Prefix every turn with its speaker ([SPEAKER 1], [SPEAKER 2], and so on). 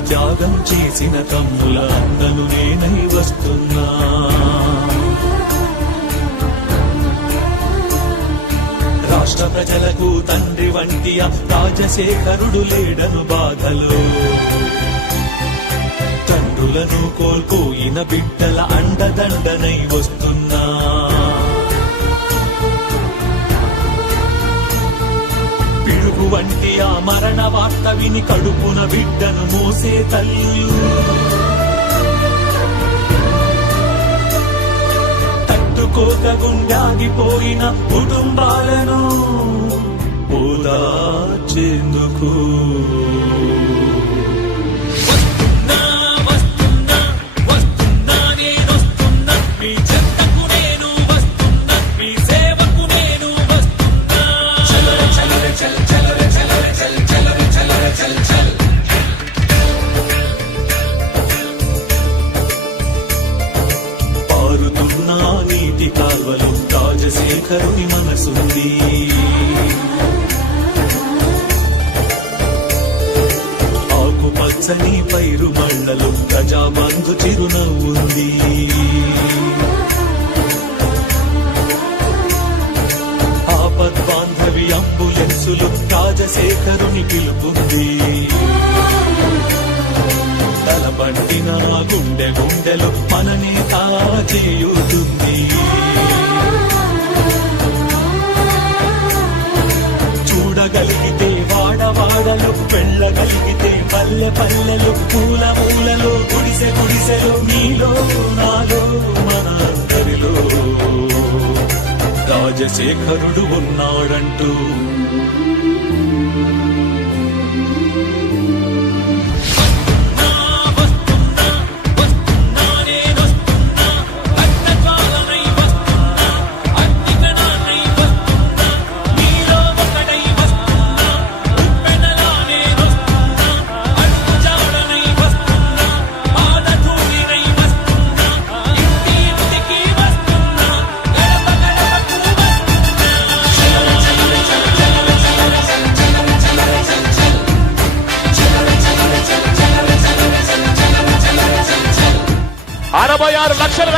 [SPEAKER 1] అన్నను త్యాగం చేసిన తమ్ముల అందను నేనై వస్తున్నా. రాష్ట్ర ప్రజలకు తండ్రి వంటి రాజశేఖరుడు లేడను బాధలో. తండ్రులను కోల్పోయిన బిడ్డల అండదండనై వస్తున్నా. పిడుగు వంటి ఆ మరణ వార్త విని కడుపున బిడ్డను మోసే తల్లి. తట్టుకోక గుండాగిపోయిన కుటుంబాలను ఓదార్చేందుకు రాజశేఖరుని మనసుంది ఆకుపచ్చని పైరు మళ్ళలు ప్రజాబంధు చిరునవ్వుంది ఆపద్బాంధవి అంబులెన్సులు రాజశేఖరుని పిలుపుంది. తలబండిన గుండె గుండెలు మననే చేయుతుంది చూడగలిగితే వాడవాడలు వెళ్ళగలిగితే పల్లె పల్లెలు పూల మూలలో గుడిసె గుడిసెలు నీలో నాలో మన అందరిలో. రాజశేఖరుడు ఉన్నాడంటూ
[SPEAKER 2] అరవై ఆరు లక్షల